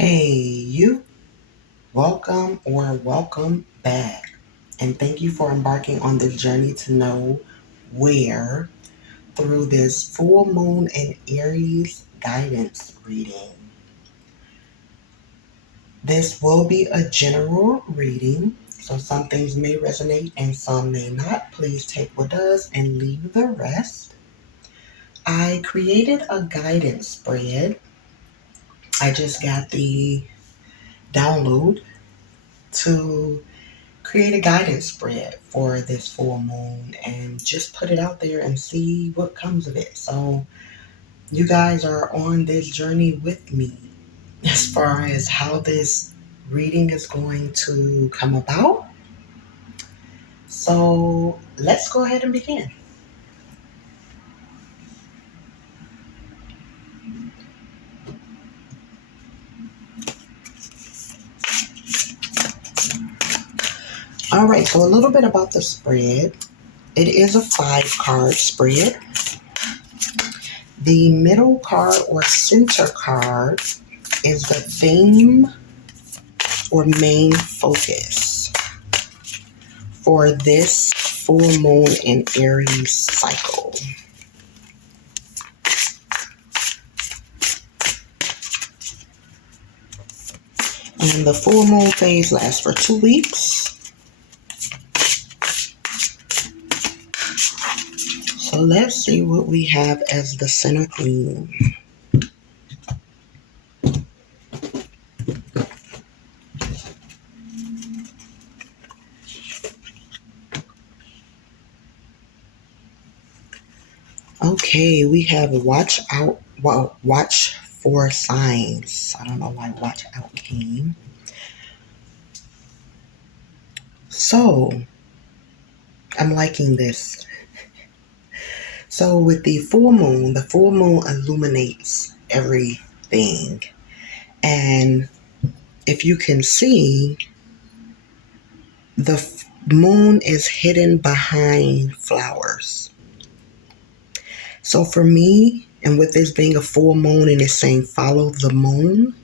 Hey, you, welcome back. And thank you for embarking on this journey to know where through this full moon and Aries guidance reading. This will be a general reading, so some things may resonate and some may not. Please take what does and leave the rest. I created a guidance spread. I just got the download to create a guidance spread for this full moon and just put it out there and see what comes of it. So you guys are on this journey with me as far as how this reading is going to come about. So let's go ahead and begin. All right, so a little bit about the spread. It is a 5-card spread. The middle card or center card is the theme or main focus for this full moon in Aries cycle. And the full moon phase lasts for 2 weeks. So let's see what we have as the center theme. Okay, we have watch for signs. I don't know why watch out came. So, I'm liking this. So with the full moon illuminates everything. And if you can see, the moon is hidden behind flowers. So for me, and with this being a full moon and it's saying follow the moon,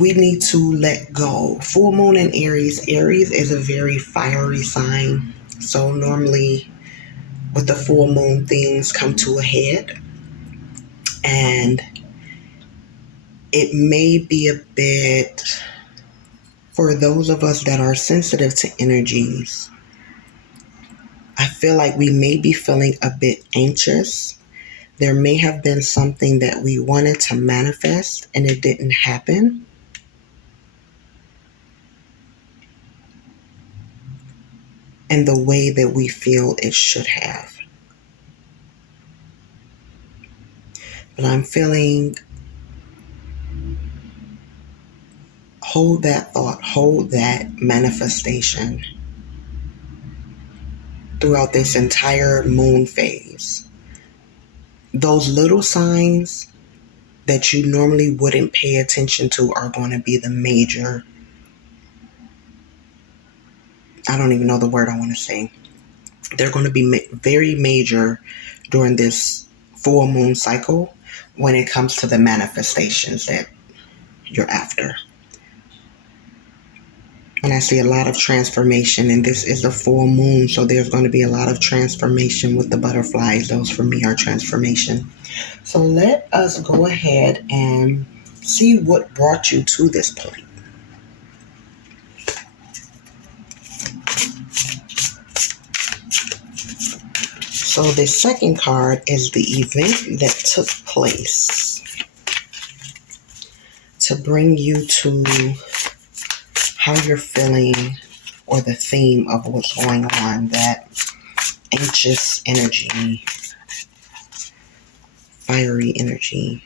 we need to let go. Full moon in Aries. Aries is a very fiery sign. So normally with the full moon, things come to a head. And it may be a bit, for those of us that are sensitive to energies, I feel like we may be feeling a bit anxious. There may have been something that we wanted to manifest and it didn't happen. In the way that we feel it should have. But I'm feeling, hold that thought, hold that manifestation throughout this entire moon phase. Those little signs that you normally wouldn't pay attention to are going to be the major, I don't even know the word I want to say. They're going to be very major during this full moon cycle when it comes to the manifestations that you're after. And I see a lot of transformation, and this is the full moon, so there's going to be a lot of transformation with the butterflies. Those for me are transformation. So let us go ahead and see what brought you to this point. So the second card is the event that took place to bring you to how you're feeling or the theme of what's going on, that anxious energy, fiery energy.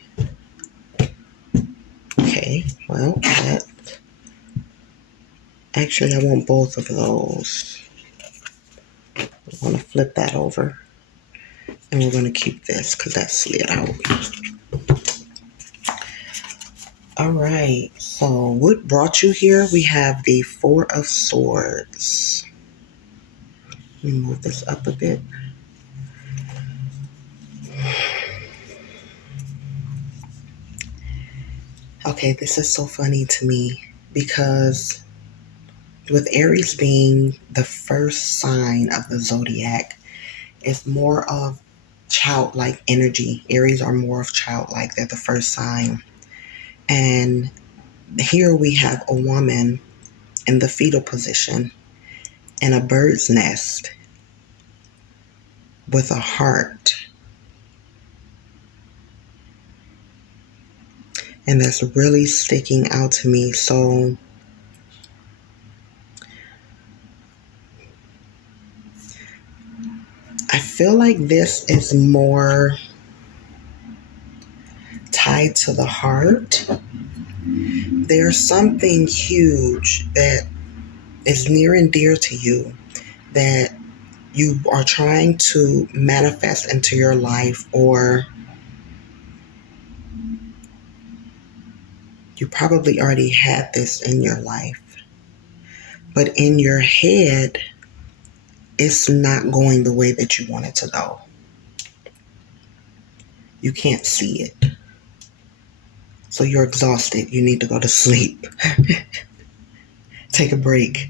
Okay, well, that, actually I want both of those. I want to flip that over. And we're going to keep this because that slid out. All right. So what brought you here? We have the 4 of Swords. Let me move this up a bit. Okay, this is so funny to me because with Aries being the first sign of the zodiac, it's more of childlike energy. Aries are more of childlike. They're the first sign. And here we have a woman in the fetal position in a bird's nest with a heart. And that's really sticking out to me. So I feel like this is more tied to the heart. There's something huge that is near and dear to you that you are trying to manifest into your life, or you probably already had this in your life, but in your head, it's not going the way that you want it to go. You can't see it. So you're exhausted. You need to go to sleep. Take a break.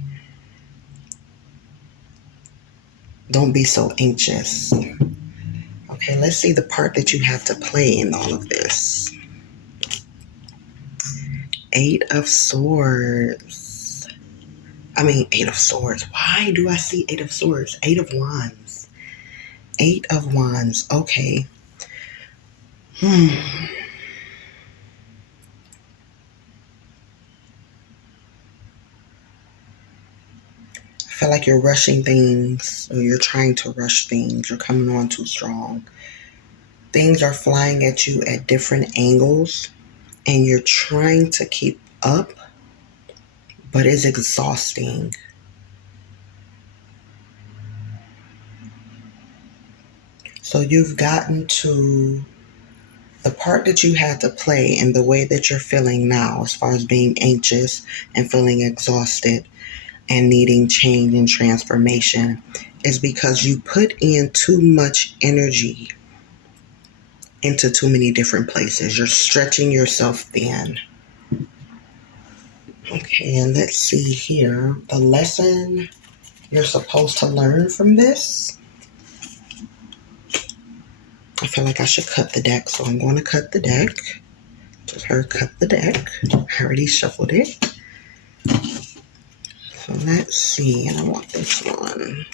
Don't be so anxious. Okay, let's see the part that you have to play in all of this. 8 of Swords. Eight of Swords. Why do I see 8 of Swords? 8 of Wands. 8 of Wands. Okay. I feel like you're rushing things, or you're trying to rush things. You're coming on too strong. Things are flying at you at different angles, and you're trying to keep up, but it's exhausting. So you've gotten to the part that you had to play in the way that you're feeling now, as far as being anxious and feeling exhausted and needing change and transformation, is because you put in too much energy into too many different places. You're stretching yourself thin. Okay, and let's see here. The lesson you're supposed to learn from this. I feel like I should cut the deck, so I'm going to cut the deck. Just heard cut the deck. I already shuffled it. So let's see, and I want this one.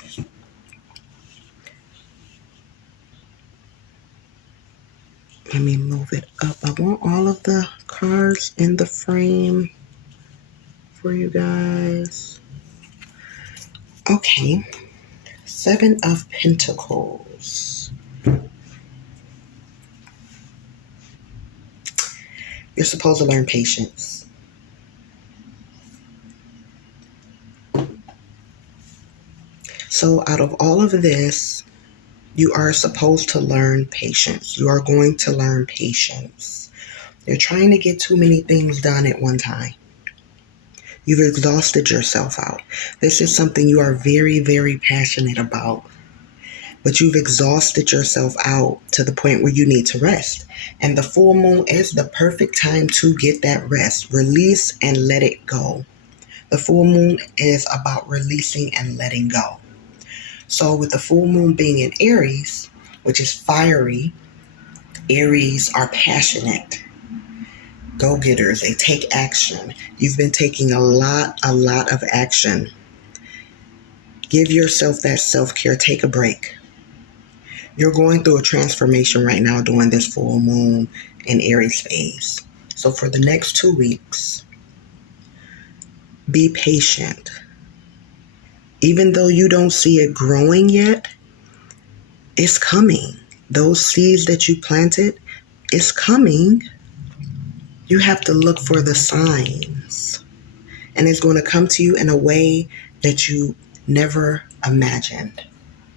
Let me move it up. I want all of the cards in the frame for you guys. Okay. 7 of Pentacles. You're supposed to learn patience. So out of all of this, you are supposed to learn patience. You are going to learn patience. You're trying to get too many things done at one time. You've exhausted yourself out. This is something you are very, very passionate about. But you've exhausted yourself out to the point where you need to rest. And the full moon is the perfect time to get that rest. Release and let it go. The full moon is about releasing and letting go. So with the full moon being in Aries, which is fiery, Aries are passionate, go-getters. They take action. You've been taking a lot of action. Give yourself that self-care. Take a break. You're going through a transformation right now during this full moon in Aries phase. So for the next 2 weeks, be patient. Even though you don't see it growing yet, it's coming. Those seeds that you planted, it's coming. You have to look for the signs. And it's going to come to you in a way that you never imagined.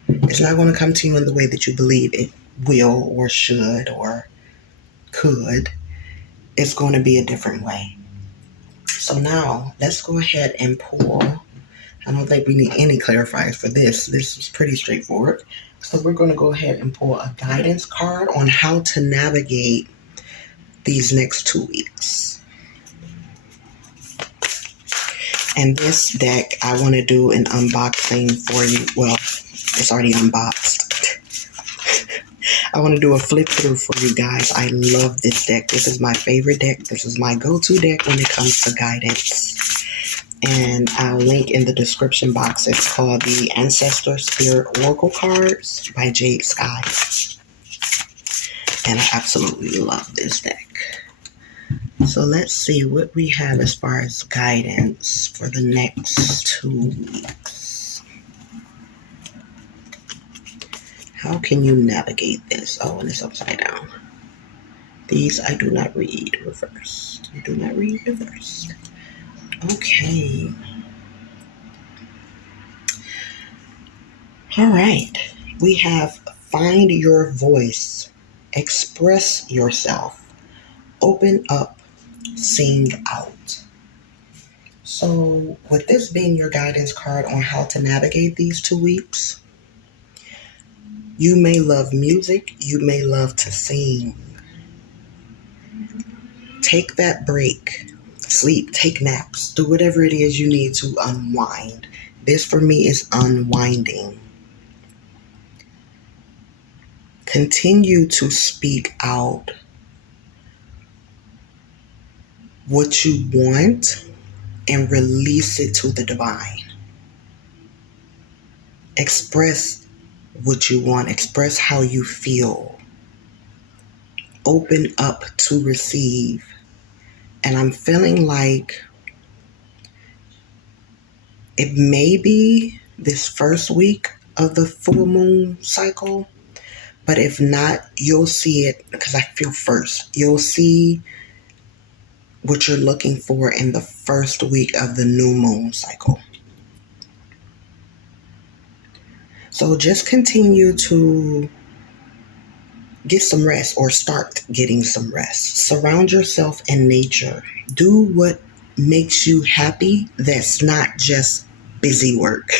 It's not going to come to you in the way that you believe it will or should or could. It's going to be a different way. So now let's go ahead and pull. I don't think we need any clarifiers for this. This is pretty straightforward. So we're going to go ahead and pull a guidance card on how to navigate these next 2 weeks. And this deck, I want to do an unboxing for you. Well, it's already unboxed. I want to do a flip through for you guys. I love this deck. This is my favorite deck. This is my go-to deck when it comes to guidance. And I'll link in the description box. It's called the Ancestor Spirit Oracle Cards by Jade Sky. And I absolutely love this deck. So let's see what we have as far as guidance for the next 2 weeks. How can you navigate this? Oh, and it's upside down. These I do not read reversed. I do not read reversed. Okay. All right. We have find your voice. Express yourself. Open up. Sing out. So with this being your guidance card on how to navigate these 2 weeks, you may love music. You may love to sing. Take that break. Sleep. Take naps. Do whatever it is you need to unwind. This for me is unwinding. Continue to speak out what you want and release it to the divine. Express what you want. Express how you feel. Open up to receive. And I'm feeling like it may be this first week of the full moon cycle, but if not, you'll see it because I feel first. You'll see what you're looking for in the first week of the new moon cycle. So just continue to get some rest or start getting some rest. Surround yourself in nature. Do what makes you happy that's not just busy work.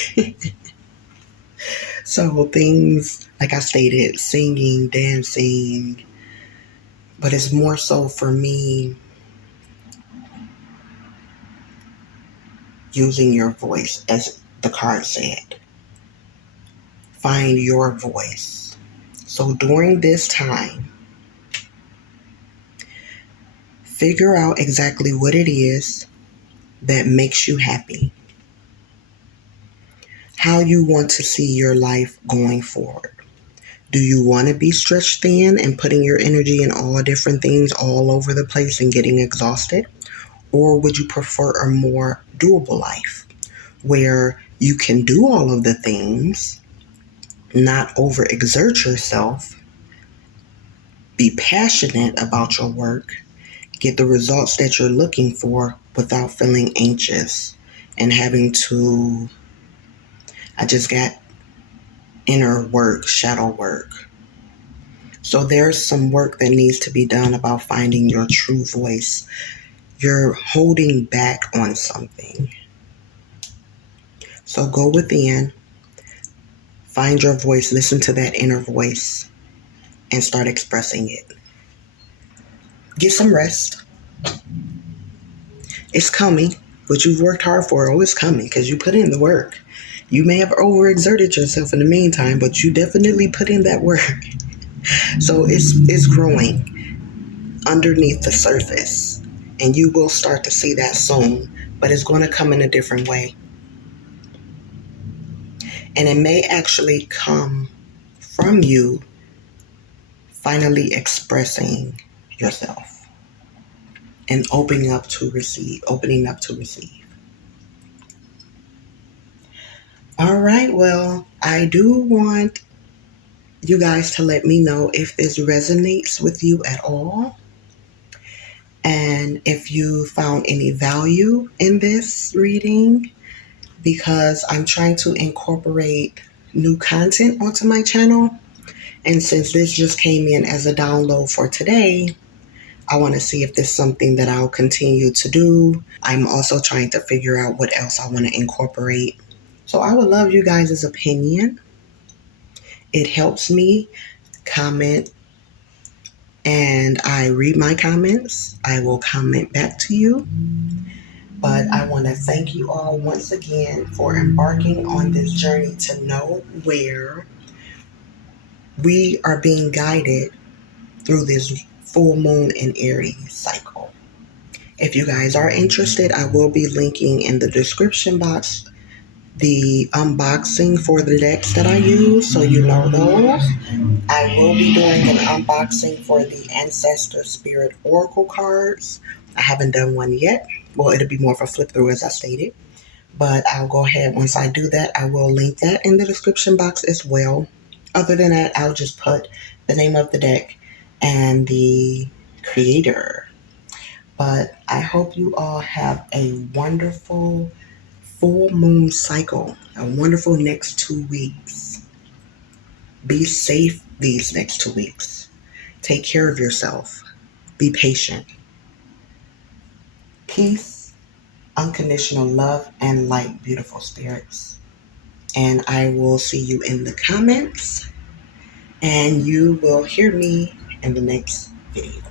So things, like I stated, singing, dancing, but it's more so for me using your voice, as the card said. Find your voice. So during this time, figure out exactly what it is that makes you happy. How you want to see your life going forward. Do you want to be stretched thin and putting your energy in all different things all over the place and getting exhausted? Or would you prefer a more doable life where you can do all of the things, not overexert yourself, be passionate about your work, get the results that you're looking for without feeling anxious and having to, I just got inner work, shadow work. So there's some work that needs to be done about finding your true voice. You're holding back on something. So go within, find your voice, listen to that inner voice, and start expressing it. Get some rest. It's coming. What you've worked hard for, it's coming because you put in the work. You may have overexerted yourself in the meantime, but you definitely put in that work. So it's growing underneath the surface, and you will start to see that soon, but it's going to come in a different way. And it may actually come from you finally expressing yourself and opening up to receive. All right, well, I do want you guys to let me know if this resonates with you at all. And if you found any value in this reading, because I'm trying to incorporate new content onto my channel. And since this just came in as a download for today, I want to see if this is something that I'll continue to do. I'm also trying to figure out what else I want to incorporate. So I would love you guys' opinion. It helps me. Comment, and I read my comments. I will comment back to you. But I want to thank you all once again for embarking on this journey to know where we are being guided through this full moon in Aries cycle. If you guys are interested, I will be linking in the description box the unboxing for the decks that I use, so you know those. I will be doing an unboxing for the Ancestor Spirit Oracle cards. I haven't done one yet. Well, it'll be more of a flip through as I stated. But I'll go ahead, once I do that, I will link that in the description box as well. Other than that, I'll just put the name of the deck and the creator. But I hope you all have a wonderful full moon cycle, a wonderful next 2 weeks. Be safe these next 2 weeks. Take care of yourself. Be patient. Peace, unconditional love, and light, beautiful spirits. And I will see you in the comments, and you will hear me in the next video.